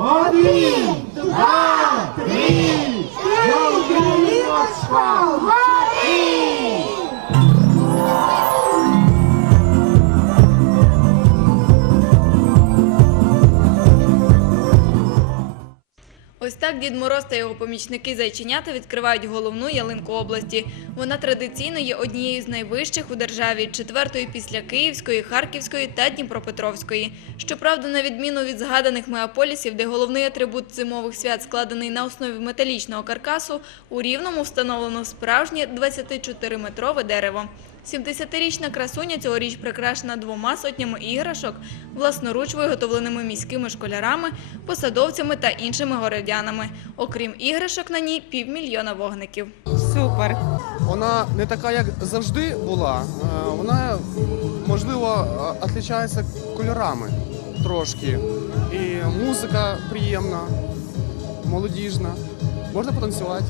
Один, два, три, ялиночка горить! Ось так Дід Мороз та його помічники зайченята відкривають головну ялинку області. Вона традиційно є однією з найвищих у державі, четвертою після Київської, Харківської та Дніпропетровської. Щоправда, на відміну від згаданих мегаполісів, де головний атрибут зимових свят складений на основі металічного каркасу, у Рівному встановлено справжнє 24-метрове дерево. 70-річна красуня цьогоріч прикрашена двома сотнями іграшок, власноруч виготовленими міськими школярами, посадовцями та іншими городянами. Окрім іграшок, на ній півмільйона вогників. Супер. Вона не така, як завжди була. Е, Вона, можливо, е, відрізняється кольорами трошки. І музика приємна, молодіжна. Можна потанцювати.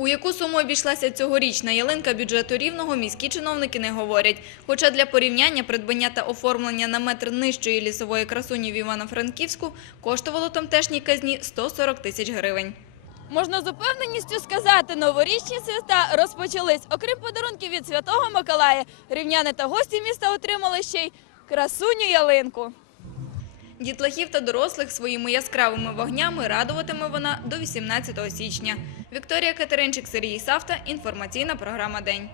У яку суму обійшлася цьогорічна ялинка бюджету рівного, міські чиновники не говорять. Хоча для порівняння придбання та оформлення на метр нижчої лісової красуні в Івано-Франківську коштувало тамтешній казні 140 тисяч гривень. Можна з упевненістю сказати, новорічні свята розпочались. Окрім подарунків від Святого Миколая, рівняни та гості міста отримали ще й красуню ялинку. Дітлахів та дорослих своїми яскравими вогнями радуватиме вона до 18 січня. Вікторія Катеринчик, Сергій Савта. Інформаційна програма День.